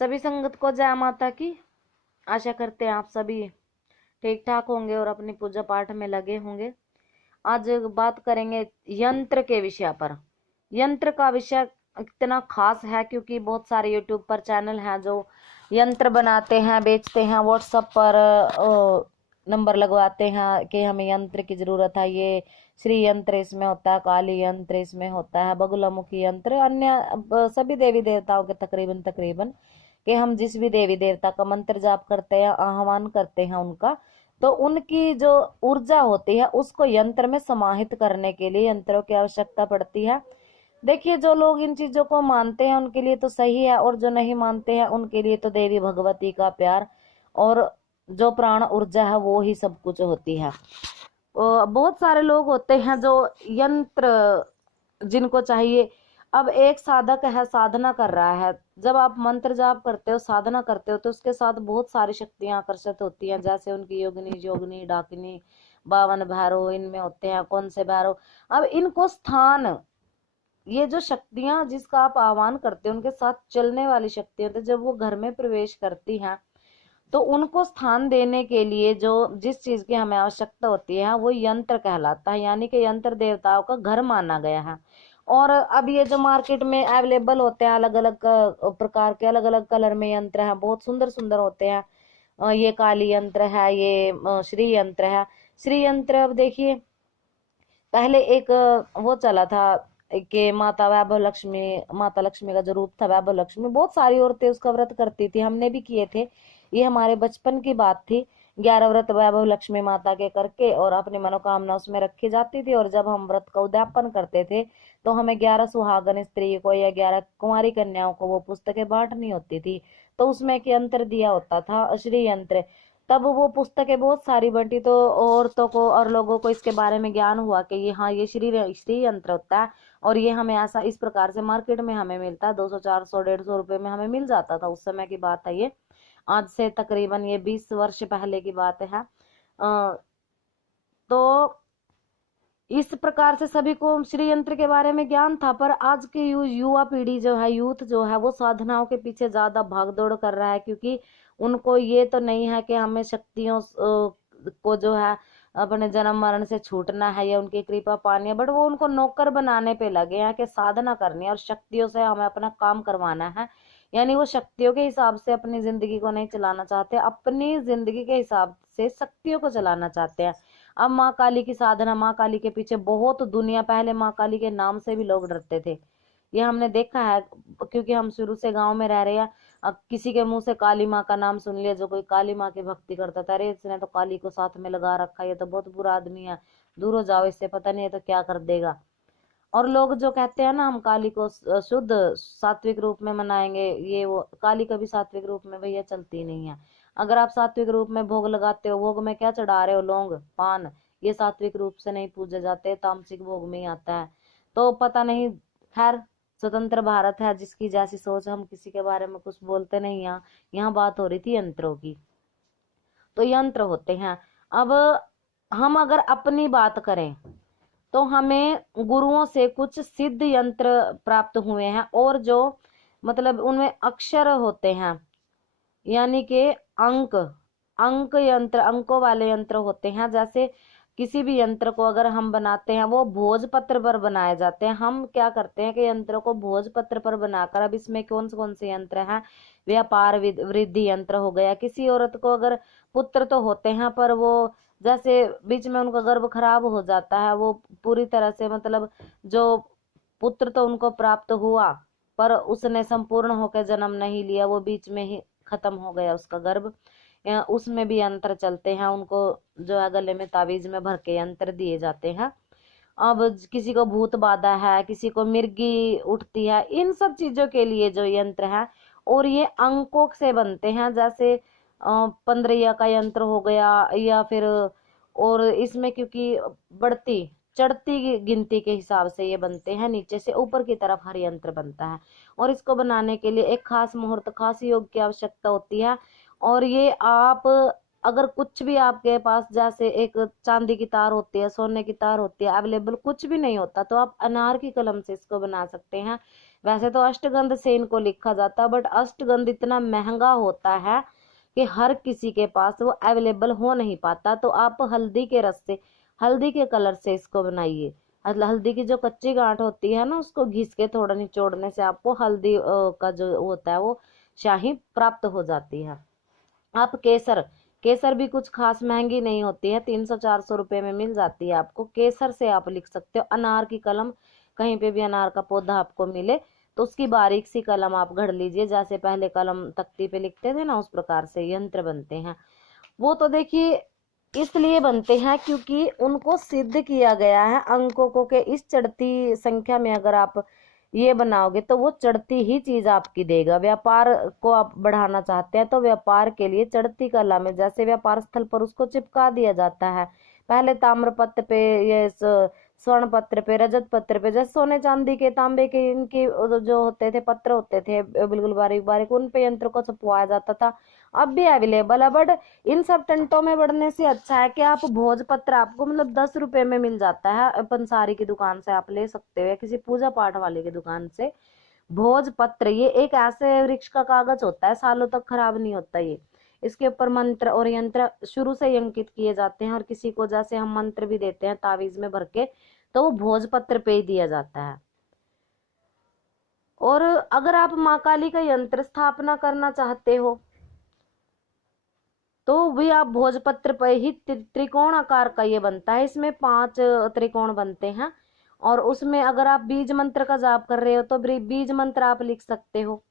सभी संगत को जय माता की। आशा करते हैं आप सभी ठीक ठाक होंगे और अपनी पूजा पाठ में लगे होंगे। आज बात करेंगे यंत्र के विषय पर। यंत्र का विषय इतना खास है क्योंकि बहुत सारे यूट्यूब पर चैनल हैं जो यंत्र बनाते हैं, बेचते हैं, व्हाट्सएप पर नंबर लगवाते हैं कि हमें यंत्र की जरूरत है। ये श्री यंत्र इसमें होता है, काली यंत्र इसमें होता है, बगुलामुखी यंत्र, अन्य सभी देवी देवताओं के तकरीबन तकरीबन कि हम जिस भी देवी देवता का मंत्र जाप करते हैं, आह्वान करते हैं उनका, तो उनकी जो ऊर्जा होती है उसको यंत्र में समाहित करने के लिए यंत्रों की आवश्यकता पड़ती है। देखिए, जो लोग इन चीजों को मानते हैं उनके लिए तो सही है, और जो नहीं मानते हैं उनके लिए तो देवी भगवती का प्यार और जो प्राण ऊर्जा है वो ही सब कुछ होती है। बहुत सारे लोग होते हैं जो यंत्र जिनको चाहिए। अब एक साधक है, साधना कर रहा है, जब आप मंत्र जाप करते हो, साधना करते हो, तो उसके साथ बहुत सारी शक्तियां आकर्षित होती हैं, जैसे उनकी योगिनी, जोगिनी, डाकिनी, 52 भैरव इनमें होते हैं। कौन से भैरव? अब इनको स्थान, ये जो शक्तियां जिसका आप आह्वान करते हो उनके साथ चलने वाली शक्तियां, तो जब वो घर में प्रवेश करती हैं तो उनको स्थान देने के लिए जो जिस चीज की हमें आवश्यकता होती है वो यंत्र कहलाता है, यानी कि यंत्र देवताओं का घर माना गया है। और अब ये जो मार्केट में अवेलेबल होते हैं, अलग अलग प्रकार के, अलग अलग कलर में यंत्र हैं, बहुत सुंदर सुंदर होते हैं। ये काली यंत्र है, ये श्री यंत्र है। श्री यंत्र, अब देखिए, पहले एक वो चला था कि माता वैभव लक्ष्मी, माता लक्ष्मी का जो रूप था वैभव लक्ष्मी, बहुत सारी औरतें उसका व्रत करती थी, हमने भी किए थे। ये हमारे बचपन की बात थी। 11 व्रत वैभव लक्ष्मी माता के करके और अपनी मनोकामना उसमें रखी जाती थी, और जब हम व्रत का उद्यापन करते थे तो हमें 11 सुहागन स्त्री को या 11 कुंवारी कन्याओं को वो पुस्तकें बांटनी होती थी। तो उसमें एक यंत्र दिया होता था, श्री यंत्र। तब वो पुस्तकें बहुत सारी बंटी, तो औरतों को और लोगों को इसके बारे में ज्ञान हुआ कि ये, हाँ, ये श्री यंत्र होता है, और ये हमें ऐसा इस प्रकार से मार्केट में हमें मिलता है। 200, 400, 150 रुपए में हमें मिल जाता था, उस समय की बात है ये। आज से तकरीबन ये 20 वर्ष पहले की बात है। तो इस प्रकार से सभी को श्री यंत्र के बारे में ज्ञान था। पर आज की युवा पीढ़ी जो है, यूथ जो है, वो साधनाओं के पीछे ज्यादा भागदौड़ कर रहा है, क्योंकि उनको ये तो नहीं है कि हमें शक्तियों को जो है अपने जन्म मरण से छूटना है या उनकी कृपा पानी है, बट वो उनको नौकर बनाने पे लगे हैं कि साधना करनी है और शक्तियों से हमें अपना काम करवाना है। यानी वो शक्तियों के हिसाब से अपनी जिंदगी को नहीं चलाना चाहते, अपनी जिंदगी के हिसाब से शक्तियों को चलाना चाहते हैं। अब माँ काली की साधना, माँ काली के पीछे बहुत दुनिया, पहले माँ काली के नाम से भी लोग डरते थे, ये हमने देखा है, क्योंकि हम शुरू से गांव में रह रहे हैं। अब किसी के मुंह से काली माँ का नाम सुन लिया, जो कोई काली माँ की भक्ति करता था, अरे इसने तो काली को साथ में लगा रखा है, ये तो बहुत बुरा आदमी है, दूर हो जाओ इससे, पता नहीं है तो क्या कर देगा। और लोग जो कहते हैं ना, हम काली को शुद्ध सात्विक रूप में मनाएंगे, ये वो, काली कभी सात्विक रूप में भैया चलती नहीं है। अगर आप सात्विक रूप में भोग लगाते हो, भोग में क्या चढ़ा रहे हो? लौंग, पान, ये सात्विक रूप से नहीं पूजे जाते, तामसिक भोग में ही आता है। तो पता नहीं, खैर, स्वतंत्र भारत है, जिसकी जैसी सोच, हम किसी के बारे में कुछ बोलते नहीं। यहाँ यहाँ बात हो रही थी यंत्रों की। तो यंत्र होते हैं। अब हम अगर अपनी बात करें तो हमें गुरुओं से कुछ सिद्ध यंत्र प्राप्त हुए हैं, और जो मतलब उनमें अक्षर होते हैं, यानी कि अंक, अंक यंत्र, अंकों वाले यंत्र होते हैं। जैसे किसी भी यंत्र को अगर हम बनाते हैं, वो भोजपत्र पर बनाए जाते हैं। हम क्या करते हैं कि यंत्रों को भोजपत्र पर बनाकर, अब इसमें कौन से यंत्र हैं? व्यापार वृद्धि यंत्र हो गया। किसी औरत को अगर पुत्र तो होते हैं, पर वो जैसे बीच में उनका गर्भ खराब हो जाता है, वो पूरी तरह से, मतलब जो पुत्र तो उनको प्राप्त हुआ पर उसने संपूर्ण होकर जन्म नहीं लिया, वो बीच में ही खत्म हो गया उसका गर्भ, उसमें भी यंत्र चलते हैं। उनको जो है गले में ताबीज में भर के यंत्र दिए जाते हैं। अब किसी को भूत बाधा है, किसी को मिर्गी उठती है, इन सब चीजों के लिए जो यंत्र है, और ये अंकों से बनते हैं। जैसे 15 का यंत्र हो गया, या फिर, और इसमें क्योंकि बढ़ती चढ़ती गिनती के हिसाब से ये बनते हैं, नीचे से ऊपर की तरफ हर यंत्र बनता है। और इसको बनाने के लिए एक खास मुहूर्त, खास योग की आवश्यकता होती है। और ये आप, अगर कुछ भी आपके पास, जैसे एक चांदी की तार होती है, सोने की तार होती है, अवेलेबल कुछ भी नहीं होता, तो आप अनार की कलम से इसको बना सकते हैं। वैसे तो अष्टगंध से इनको लिखा जाता, बट अष्टगंध इतना महंगा होता है कि हर किसी के पास वो अवेलेबल हो नहीं पाता। तो आप हल्दी के रस से, हल्दी के कलर से इसको बनाइए। हल्दी की जो कच्ची गांठ होती है ना, उसको घिस के थोड़ा निचोड़ने से आपको हल्दी का जो होता है वो शाही प्राप्त हो जाती है। आप केसर, केसर भी कुछ खास महंगी नहीं होती है, 300-400 रुपए में मिल जाती है आपको। केसर से आप लिख सकते हो। अनार की कलम, कहीं पे भी अनार का पौधा आपको मिले तो उसकी बारीक सी कलम आप घड़ लीजिए, जैसे पहले कलम तख्ती पे लिखते थे ना, उस प्रकार से यंत्र बनते हैं। वो तो देखिए इसलिए बनते हैं क्योंकि उनको सिद्ध किया गया है अंकों को, के इस चढ़ती संख्या में अगर आप ये बनाओगे तो वो चढ़ती ही चीज आपकी देगा। व्यापार को आप बढ़ाना चाहते हैं तो व्यापार के लिए चढ़ती कला में, जैसे व्यापार स्थल पर उसको चिपका दिया जाता है, पहले ताम्र पत्र पे, ये स्वर्ण पत्र पे, रजत पत्र पे, जैसे सोने चांदी के, तांबे के, इनके जो होते थे पत्र होते थे बिल्कुल बारीक बारीक, उन पे यंत्र को छपवाया जाता था। अब भी अवेलेबल है, बट इन सब टंटों में बढ़ने से अच्छा है कि आप भोजपत्र आपको मतलब 10 रुपए में मिल जाता है। पंसारी की दुकान से आप ले सकते हो, किसी पूजा पाठ वाले की दुकान से। भोजपत्र ये एक ऐसे वृक्ष का कागज होता है, सालों तक खराब नहीं होता ये। इसके ऊपर मंत्र और यंत्र शुरू से ही अंकित किए जाते हैं, और किसी को जैसे हम मंत्र भी देते हैं तावीज में भर के, तो वो भोजपत्र पे ही दिया जाता है। और अगर आप माँ काली का यंत्र स्थापना करना चाहते हो तो भी आप भोजपत्र पर ही, त्रिकोण आकार का ये बनता है, इसमें 5 त्रिकोण बनते हैं। और उसमें अगर आप बीज मंत्र का जाप कर रहे हो तो बीज मंत्र आप लिख सकते हो।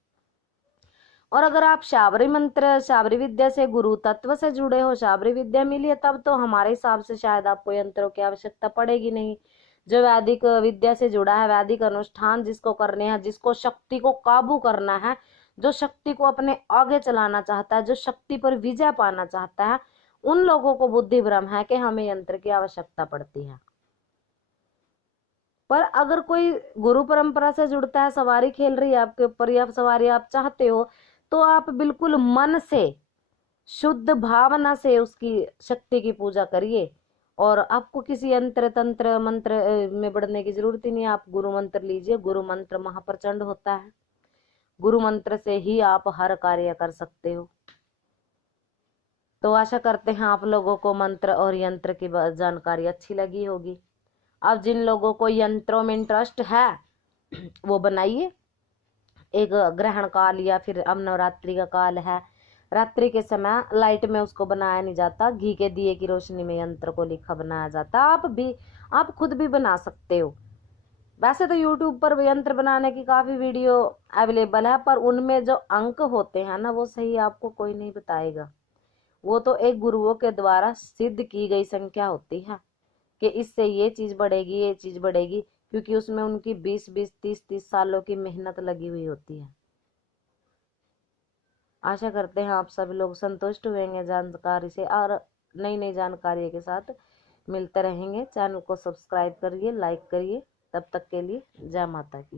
और अगर आप शाबरी मंत्र, शाबरी विद्या से, गुरु तत्व से जुड़े हो, शाबरी विद्या मिली है, तब तो हमारे हिसाब से शायद आपको यंत्रों की आवश्यकता पड़ेगी नहीं। जो वैदिक विद्या से जुड़ा है, वैदिक अनुष्ठान जिसको करने हैं, जिसको शक्ति को काबू करना है, जो शक्ति को अपने आगे चलाना चाहता है, जो शक्ति पर विजय पाना चाहता है, उन लोगों को बुद्धि भ्रम है कि हमें यंत्र की आवश्यकता पड़ती है। पर अगर कोई गुरु परंपरा से जुड़ता है, सवारी खेल रही है आपके ऊपर, या सवारी आप चाहते हो, तो आप बिल्कुल मन से, शुद्ध भावना से उसकी शक्ति की पूजा करिए। और आपको किसी यंत्र तंत्र मंत्र में बढ़ने की जरूरत ही नहीं है। आप गुरु मंत्र लीजिए, गुरु मंत्र महाप्रचंड होता है, गुरु मंत्र से ही आप हर कार्य कर सकते हो। तो आशा करते हैं आप लोगों को मंत्र और यंत्र की जानकारी अच्छी लगी होगी। अब जिन लोगों को यंत्रों में इंटरेस्ट है वो बनाइए। एक ग्रहण काल या फिर अब नवरात्रि का काल है, रात्रि के समय लाइट में उसको बनाया नहीं जाता, घी के दिए की रोशनी में यंत्र को लिखा बनाया जाता। आप खुद भी बना सकते हो। वैसे तो यूट्यूब पर यंत्र बनाने की काफी वीडियो अवेलेबल है, पर उनमें जो अंक होते हैं ना, वो सही आपको कोई नहीं बताएगा। वो तो एक गुरुओं के द्वारा सिद्ध की गई संख्या होती है कि इससे ये चीज बढ़ेगी, ये चीज बढ़ेगी, क्योंकि उसमें उनकी 20-20, 30-30 सालों की मेहनत लगी हुई होती है। आशा करते हैं आप सभी लोग संतुष्ट हुएंगे जानकारी से, और नई नई जानकारी के साथ मिलते रहेंगे। चैनल को सब्सक्राइब करिए, लाइक करिए। तब तक के लिए जय माता की।